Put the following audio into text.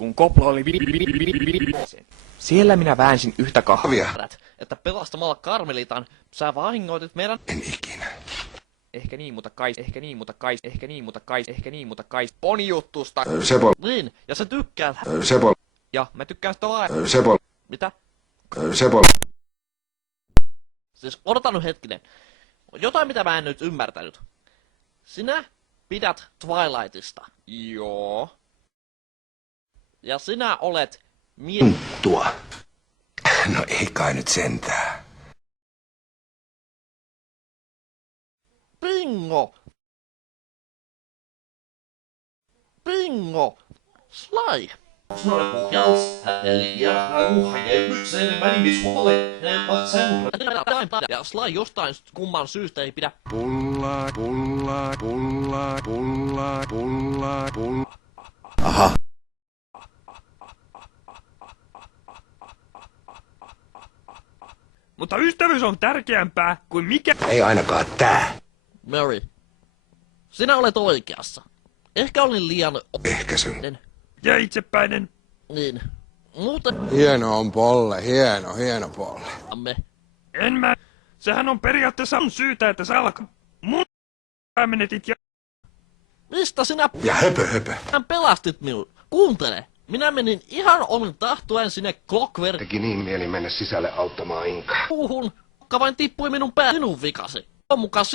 kun kopla oli siellä minä väänsin yhtä kahvia. Että pelastamalla Karmelitan, sä vahingoitit meidän... En ikinä. Ehkä niin, mutta kai ponijuttusta. Sepol. Niin, ja sä tykkäät... Sepol. Ja mä tykkään sitä vaan. Sepol. Mitä? Sepol. Siis odota nyt hetkinen. Jotain mitä mä en nyt ymmärtänyt. Sinä pidät Twilightista. Joo. Ja sinä olet Tuo. No ei kai nyt sentään. Bingo! Bingo! Sly! Ja Sly jostain kumman syystä ei pidä... Aha. Mutta ystävyys on tärkeämpää kuin mikä... Ei ainakaan tää. Mary, sinä olet oikeassa. Ehkä olin liian... Ehkäisyn. Ja itsepäinen. Niin. Muuten... Hieno on Polle, hieno Polle. Me... En mä... Sehän on periaatteessa mun syytä, että sä alkaa... Mun... menetit ja... Mistä sinä... Ja höpö. Hän pelastit minut. Kuuntele. Minä menin ihan omin tahtoen sinne Clockwerk... Teki niin mieli mennä sisälle auttamaan Inkaa. puuhun, joka vain tippui minun minun vikasi. On mukaan